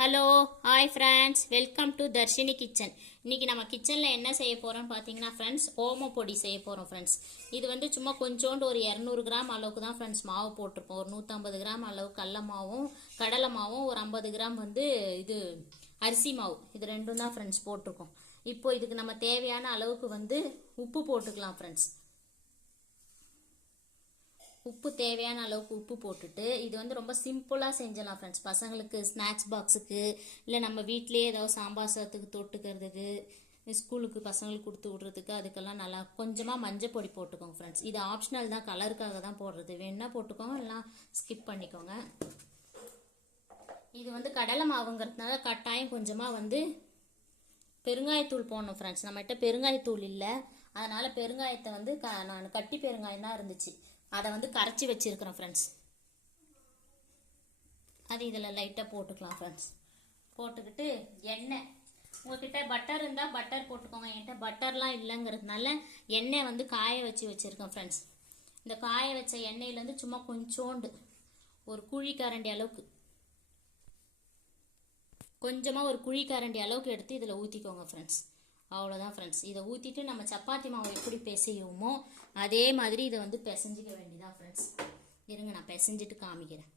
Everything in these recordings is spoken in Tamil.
Hello hi friends, welcome to Darshini kitchen. இன்றைக்கி நம்ம கிச்சனில் என்ன செய்ய போகிறோம்னு பார்த்தீங்கன்னா ஃப்ரெண்ட்ஸ், ஓம பொடி செய்ய போகிறோம் ஃப்ரெண்ட்ஸ். இது வந்து சும்மா கொஞ்சோண்டு ஒரு 200 கிராம் அளவுக்கு தான் ஃப்ரெண்ட்ஸ் மாவு போட்டிருப்போம். ஒரு 150 கிராம் அளவு கடலை மாவும் கடலை மாவும் ஒரு 50 கிராம் வந்து இது அரிசி மாவு, இது ரெண்டும் தான் ஃப்ரெண்ட்ஸ் போட்டிருக்கோம். இப்போ இதுக்கு நம்ம தேவையான அளவுக்கு வந்து உப்பு போட்டுக்கலாம் ஃப்ரெண்ட்ஸ். உப்பு தேவையான அளவுக்கு உப்பு போட்டுட்டு, இது வந்து ரொம்ப சிம்பிளாக செஞ்சிடலாம் ஃப்ரெண்ட்ஸ். பசங்களுக்கு ஸ்நாக்ஸ் பாக்ஸுக்கு, இல்லை நம்ம வீட்டிலேயே ஏதாவது சாம்பார் சாதத்துக்கு தொட்டுக்கிறதுக்கு, ஸ்கூலுக்கு பசங்களுக்கு கொடுத்து விட்றதுக்கு, அதுக்கெல்லாம் நல்லா கொஞ்சமாக மஞ்சள் பொடி போட்டுக்கோங்க ஃப்ரெண்ட்ஸ். இது ஆப்ஷனல் தான், கலருக்காக தான் போடுறது. வேணுன்னா போட்டுக்கோங்க, இல்லைனா ஸ்கிப் பண்ணிக்கோங்க. இது வந்து கடலை மாவுங்கிறதுனால கட்டாயம் கொஞ்சமாக வந்து பெருங்காயத்தூள் போடணும் ஃப்ரெண்ட்ஸ். நம்மகிட்ட பெருங்காயத்தூள் இல்லை, அதனால் பெருங்காயத்தை வந்து நான் கட்டி பெருங்காயம் தான் இருந்துச்சு, அதை வந்து கரைச்சி வச்சிருக்கிறேன் ஃப்ரெண்ட்ஸ். அது இதில் லைட்டாக போட்டுக்கலாம் ஃப்ரெண்ட்ஸ். போட்டுக்கிட்டு எண்ணெய், உங்ககிட்ட பட்டர் இருந்தால் பட்டர் போட்டுக்கோங்க. என்கிட்ட பட்டர்லாம் இல்லைங்கிறதுனால எண்ணெய் வந்து காய வச்சுருக்கேன் ஃப்ரெண்ட்ஸ். இந்த காய வச்ச எண்ணெயிலேருந்து சும்மா கொஞ்சோண்டு ஒரு குழிக்கரண்டி அளவுக்கு, கொஞ்சமாக ஒரு குழிக்கரண்டி அளவுக்கு எடுத்து இதில் ஊற்றிக்கோங்க ஃப்ரெண்ட்ஸ். அவ்வளோதான் ஃப்ரெண்ட்ஸ். இதை ஊற்றிட்டு நம்ம சப்பாத்தி மாவு எப்படி பிசையுமோ அதே மாதிரி இதை வந்து பிசைஞ்சிக்க வேண்டியதான் ஃப்ரெண்ட்ஸ். இருங்க, நான் பிசைஞ்சிட்டு காமிக்கிறேன்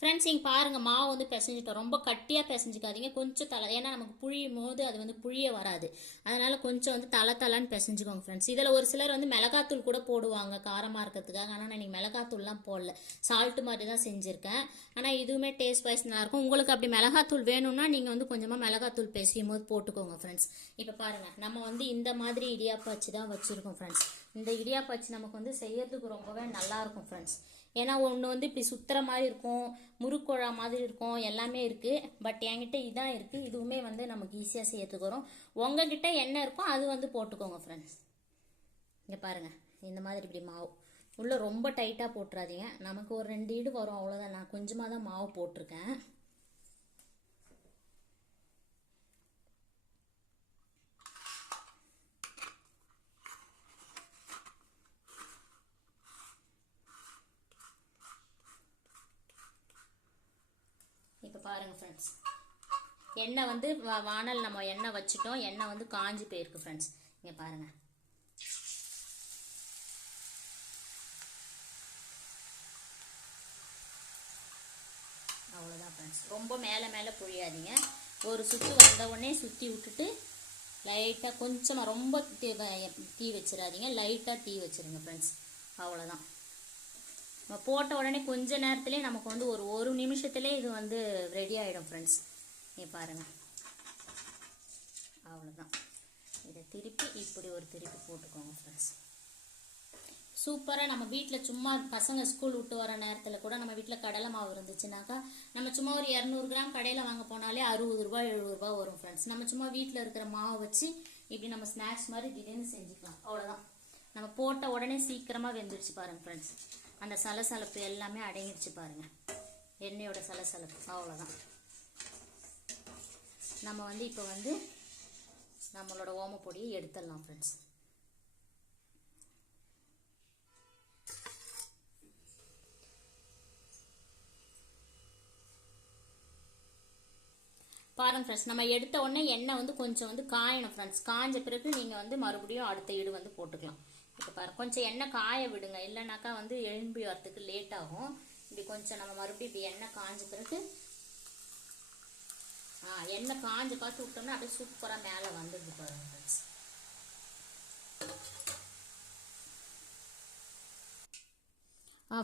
ஃப்ரெண்ட்ஸ். இங்கே பாருங்கள், மாவு வந்து பிசைஞ்சிட்டோம். ரொம்ப கட்டியாக பிசைஞ்சிக்காதீங்க, கொஞ்சம் தலை, ஏன்னா நமக்கு புழியும் போது அது வந்து புழிய வராது. அதனால் கொஞ்சம் வந்து தலைன்னு பிசைஞ்சிக்கோங்க ஃப்ரெண்ட்ஸ். இதில் ஒரு சிலர் வந்து மிளகாத்தூள் கூட போடுவாங்க காரமாக இருக்கிறதுக்காக. ஆனால் நான் இன்றைக்கி மிளகாத்தூள்லாம் போடல, சால்ட்டு மாதிரி தான் செஞ்சுருக்கேன். ஆனால் இதுவுமே டேஸ்ட் வைஸ் நல்லாயிருக்கும். உங்களுக்கு அப்படி மிளகாத்தூள் வேணும்னா நீங்கள் வந்து கொஞ்சமாக மிளகாத்தூள் பிசையும் போது போட்டுக்கோங்க ஃப்ரெண்ட்ஸ். இப்போ பாருங்கள், நம்ம வந்து இந்த மாதிரி இடியாப்பம் வச்சு தான் வச்சுருக்கோம் ஃப்ரெண்ட்ஸ். இந்த இடியாப்பம் வச்சு நமக்கு வந்து செய்யறதுக்கு ரொம்பவே நல்லாயிருக்கும் ஃப்ரெண்ட்ஸ். ஏன்னா ஒன்று வந்து இப்படி சுற்றுற மாதிரி இருக்கும், முறுக்குழா மாதிரி இருக்கும், எல்லாமே இருக்குது. பட் என்கிட்ட இதான் இருக்குது. இதுவுமே வந்து நமக்கு ஈஸியாக செய்யறதுக்கு வரும். உங்ககிட்ட என்ன இருக்கும் அது வந்து போட்டுக்கோங்க ஃப்ரெண்ட்ஸ். இங்கே பாருங்கள், இந்த மாதிரி இப்படி மாவு உள்ளே ரொம்ப டைட்டாக போட்டுறாதீங்க. நமக்கு ஒரு 2 ஈடு வரும், அவ்வளோதான். நான் கொஞ்சமாக தான் மாவு போட்டிருக்கேன். இப்போ பாருங்கள் ஃப்ரெண்ட்ஸ், எண்ணெய் வந்து வானல் நம்ம எண்ணெய் வச்சுட்டோம். எண்ணெய் வந்து காஞ்சி போயிருக்கு ஃப்ரெண்ட்ஸ். இங்கே பாருங்கள், அவ்வளோதான் ஃப்ரெண்ட்ஸ். ரொம்ப மேலே புழியாதீங்க. ஒரு சுற்று வந்த உடனே சுற்றி விட்டுட்டு லைட்டாக கொஞ்சமாக, ரொம்ப தீ வச்சிடாதீங்க, லைட்டாக தீ வச்சுருங்க ஃப்ரெண்ட்ஸ். அவ்வளோதான். நம்ம போட்ட உடனே கொஞ்ச நேரத்துலேயே நமக்கு வந்து ஒரு நிமிஷத்துலேயே இது வந்து ரெடி ஆகிடும் ஃப்ரெண்ட்ஸ். நீங்கள் பாருங்கள், அவ்வளோதான். இதை திருப்பி இப்படி ஒரு திருப்பி போட்டுக்கோங்க ஃப்ரெண்ட்ஸ். சூப்பராக நம்ம வீட்டில் சும்மா பசங்க ஸ்கூல் விட்டு வர நேரத்தில் கூட நம்ம வீட்டில் கடலை மாவு இருந்துச்சுனாக்கா, நம்ம சும்மா ஒரு 200 கிராம் கடையில் வாங்க போனாலே 60 ரூபா 70 ரூபா வரும் ஃப்ரெண்ட்ஸ். நம்ம சும்மா வீட்டில் இருக்கிற மாவை வச்சு இப்படி நம்ம ஸ்நாக்ஸ் மாதிரி திடீர்னு செஞ்சுக்கலாம். அவ்வளோதான். நம்ம போட்ட உடனே சீக்கிரமாக வெந்துடுச்சு பாருங்கள் ஃப்ரெண்ட்ஸ். அந்த சலசலப்பு எல்லாமே அடங்கிடுச்சு பாருங்கள், எண்ணெயோட சலசலப்பு. அவ்வளோதான். நம்ம வந்து இப்போ வந்து நம்மளோட ஓமப்பொடியை எடுத்துடலாம் ஃப்ரெண்ட்ஸ். பாருங்க ஃப்ரெண்ட்ஸ், நம்ம எடுத்த உடனே எண்ணெய் வந்து கொஞ்சம் வந்து காயணும் ஃப்ரெண்ட்ஸ். காஞ்ச பிறகு நீங்கள் வந்து மறுபடியும் அடுத்த ஈடு வந்து போட்டுக்கலாம். இப்போ பாருங்க, கொஞ்சம் எண்ணெய் காய விடுங்க, இல்லைனாக்கா வந்து எழும்பி வரத்துக்கு லேட் ஆகும். இப்படி கொஞ்சம் நம்ம மறுபடியும் இப்படி எண்ணெய் காஞ்ச பிறகு எண்ணெய் காஞ்ச பார்த்து விட்டோம்னா அப்படியே சூப்பராக மேலே வந்துடுது பாருங்க ஃப்ரெண்ட்ஸ்.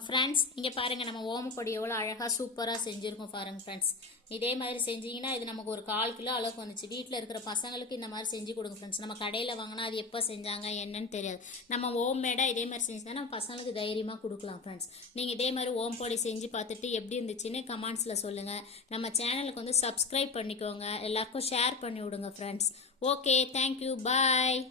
ஃப்ரெண்ட்ஸ், இங்கே பாருங்கள், நம்ம ஓமப்பொடி எவ்வளோ அழகாக சூப்பராக செஞ்சுருக்கோம் பாருங்கள் ஃப்ரெண்ட்ஸ். இதே மாதிரி செஞ்சிங்கன்னா இது நமக்கு ஒரு 1/4 கிலோ அளவுக்கு வந்துச்சு. வீட்டில் இருக்கிற பசங்களுக்கு இந்த மாதிரி செஞ்சு கொடுங்க ஃப்ரெண்ட்ஸ். நம்ம கடையில் வாங்கினா அது எப்போ செஞ்சாங்க என்னன்னு தெரியாது. நம்ம ஹோம்மேடாக இதே மாதிரி செஞ்சுதான் நம்ம பசங்களுக்கு தைரியமாக கொடுக்கலாம் ஃப்ரெண்ட்ஸ். நீங்கள் இதே மாதிரி ஓமப்பொடி செஞ்சு பார்த்துட்டு எப்படி இருந்துச்சுன்னு கமெண்ட்ஸில் சொல்லுங்கள். நம்ம சேனலுக்கு வந்து சப்ஸ்கிரைப் பண்ணிக்கோங்க, எல்லாருக்கும் ஷேர் பண்ணி விடுங்க ஃப்ரெண்ட்ஸ். ஓகே, தேங்க்யூ, பாய்.